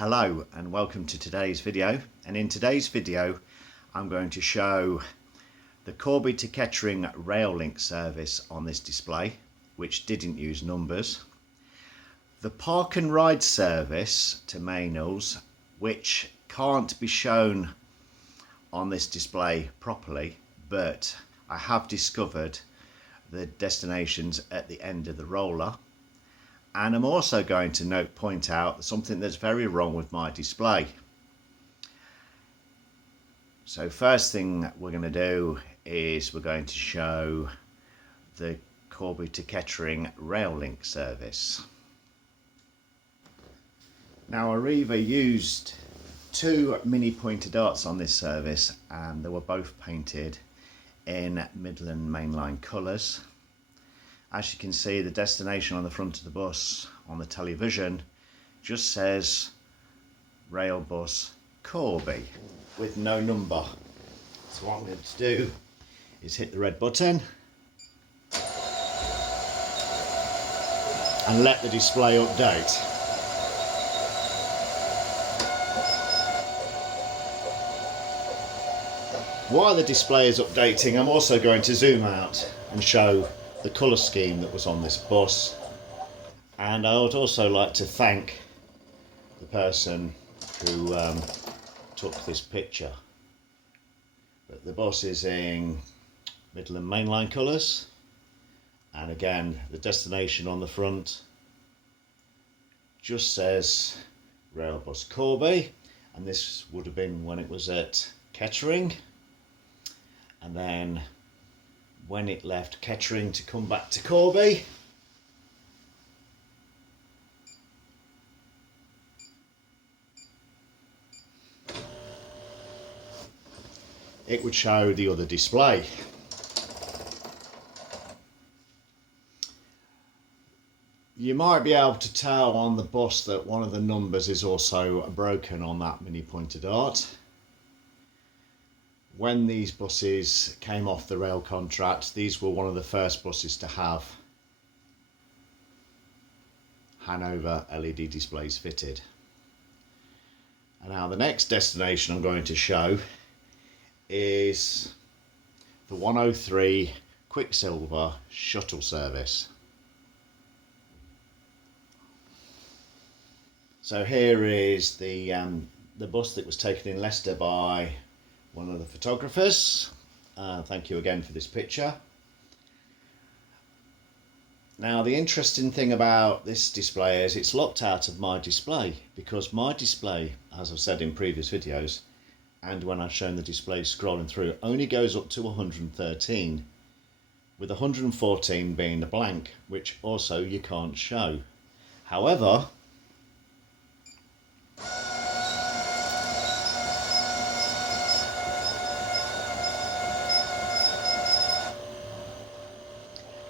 Hello and welcome to today's video, and in today's video I'm going to show the Corby to Kettering rail link service on this display, which didn't use numbers, the park and ride service to Meynells, which can't be shown on this display properly, but I have discovered the destinations at the end of the roller. And I'm also going to point out something that's very wrong with my display. So first thing we're going to do is we're going to show the Corby to Kettering rail link service. Now Arriva used two mini pointer darts on this service, and they were both painted in Midland mainline colours. As you can see, the destination on the front of the bus on the television just says Rail Bus Corby with no number. So what I'm going to do is hit the red button and let the display update. While the display is updating, I'm also going to zoom out and show the colour scheme that was on this bus, and I would also like to thank the person who took this picture. But the bus is in Midland mainline colours, and again the destination on the front just says Rail Bus Corby, and this would have been when it was at Kettering, and then when it left Kettering to come back to Corby, it would show the other display. You might be able to tell on the bus that one of the numbers is also broken on that mini pointer dart. When these buses came off the rail contract, these were one of the first buses to have Hanover LED displays fitted. And now the next destination I'm going to show is the 103 Quicksliver shuttle service. So here is the bus that was taken in Leicester by one of the photographers. Thank you again for this picture. Now the interesting thing about this display is it's locked out of my display, because my display, as I've said in previous videos and when I've shown the display scrolling through, only goes up to 113, with 114 being the blank, which also you can't show. However,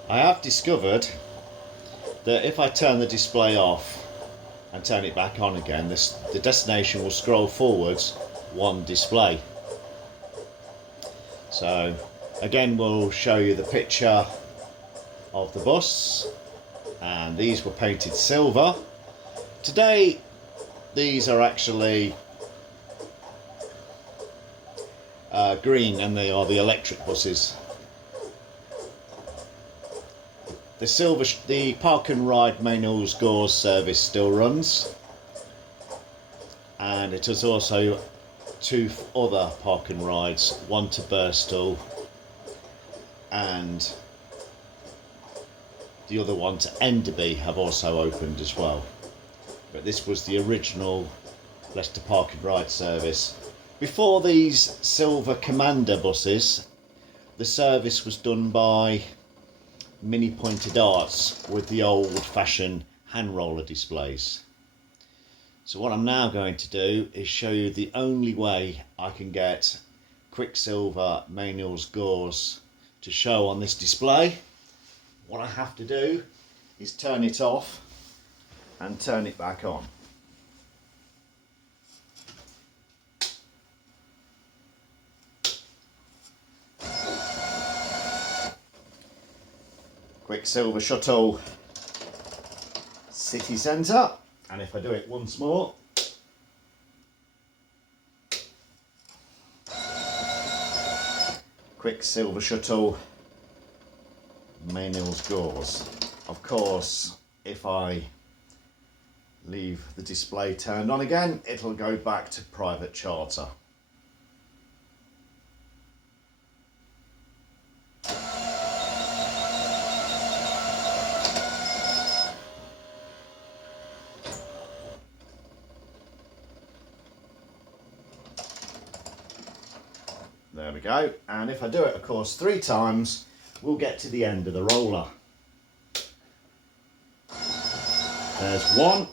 I have discovered that if I turn the display off and turn it back on again, the destination will scroll forwards one display. So again, we'll show you the picture of the bus, and these were painted silver. Today these are actually green, and they are the electric buses. The park and ride Meynells Gorse service still runs, and it is also two other park and rides, one to Bristol and the other one to Enderby, have also opened as well. But this was the original Leicester Park and Ride service. Before these silver Commander buses, the service was done by mini pointer darts with the old-fashioned hand roller displays. So what I'm now going to do is show you the only way I can get Quicksliver Meynells Gorse to show on this display. What I have to do is turn it off and turn it back on. Quicksliver Shuttle City Centre, and if I do it once more, Quicksilver Shuttle, Meynells Gorse. Of course, if I leave the display turned on again, it'll go back to private charter. There we go, and if I do it, of course, 3 times, we'll get to the end of the roller. There's 1.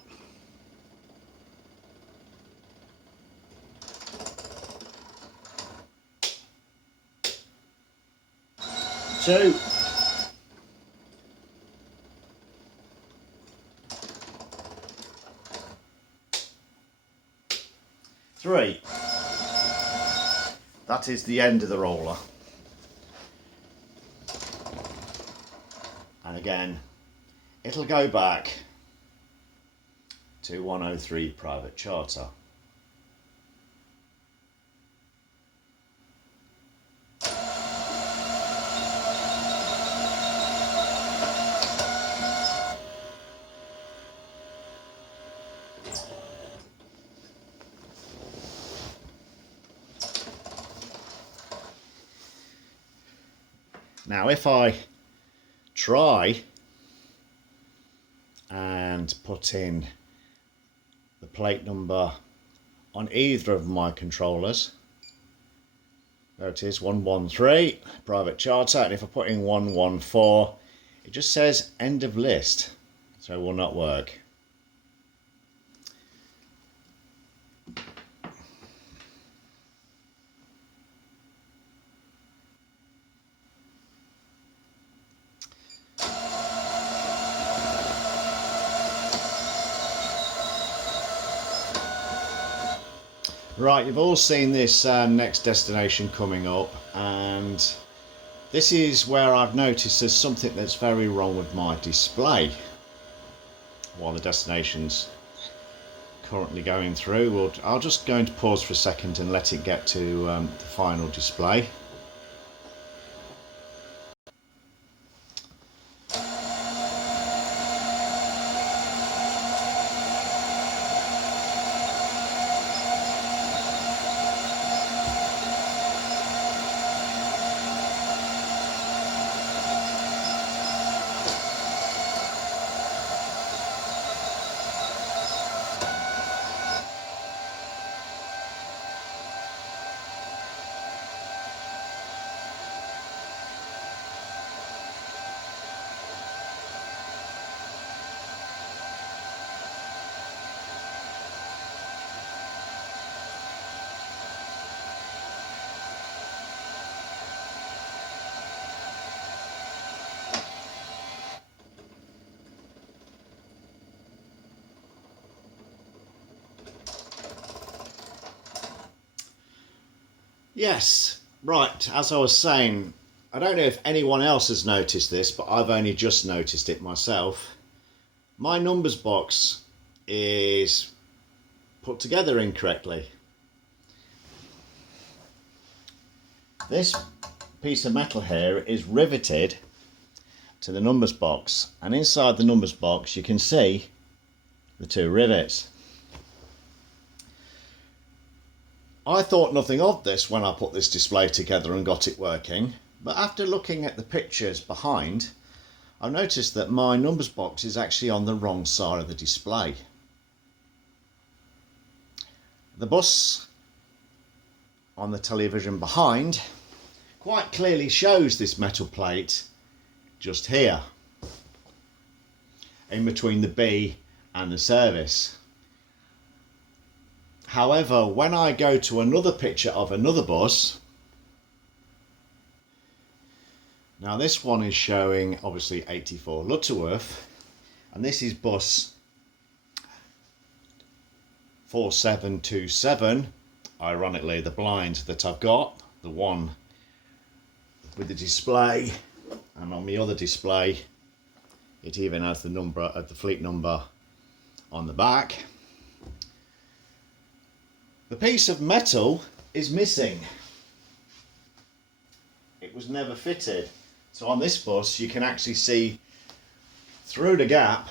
2. 3. That is the end of the roller. And again, it'll go back to 103 private charter. Now if I try and put in the plate number on either of my controllers, there it is, 113 private charter, and if I put in 114, it just says end of list, so it will not work. Right, you've all seen this next destination coming up, and this is where I've noticed there's something that's very wrong with my display. While the destination's currently going through, I'll just go into pause for a second and let it get to the final display. Yes, right, as I was saying, I don't know if anyone else has noticed this, but I've only just noticed it myself. My numbers box is put together incorrectly. This piece of metal here is riveted to the numbers box, and inside the numbers box you can see the 2 rivets. I thought nothing of this when I put this display together and got it working, but after looking at the pictures behind, I noticed that my numbers box is actually on the wrong side of the display. The bus on the television behind quite clearly shows this metal plate just here, in between the B and the service. However, when I go to another picture of another bus, now this one is showing obviously 84 Lutterworth, and this is bus 4727, ironically the blind that I've got, the one with the display, and on the other display it even has the number of the fleet number on the back. The piece of metal is missing. was never fitted. So on this bus you can actually see through the gap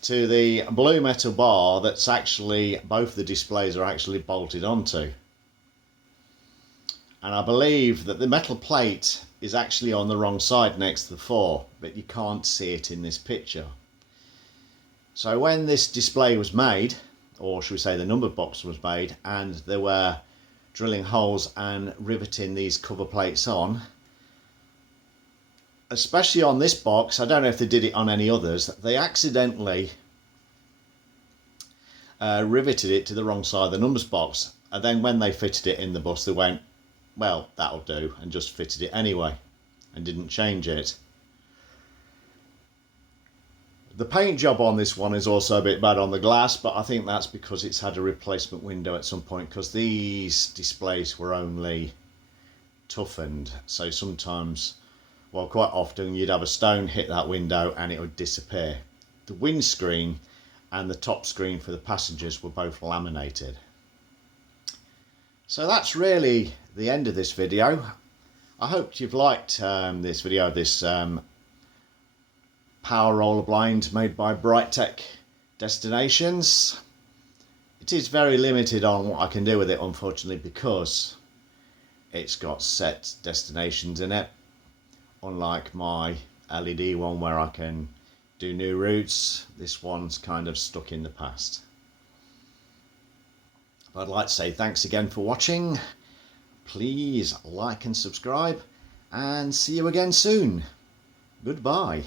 to the blue metal bar that's actually, both the displays are actually bolted onto. And I believe that the metal plate is actually on the wrong side next to the 4, but you can't see it in this picture. So when this display was made, or should we say the number box was made, and they were drilling holes and riveting these cover plates on, especially on this box, I don't know if they did it on any others, they accidentally riveted it to the wrong side of the numbers box, and then when they fitted it in the bus they went, well, that'll do, and just fitted it anyway and didn't change it. The paint job on this one is also a bit bad on the glass, but I think that's because it's had a replacement window at some point, because these displays were only toughened, so sometimes, well, quite often you'd have a stone hit that window and it would disappear. The windscreen and the top screen for the passengers were both laminated. So that's really the end of this video. I hope you've liked this video of this power roller blind made by Brightech Destinations. It is very limited on what I can do with it, unfortunately, because it's got set destinations in it, unlike my LED one where I can do new routes. This one's kind of stuck in the past. But I'd like to say thanks again for watching. Please like and subscribe, and see you again soon. Goodbye.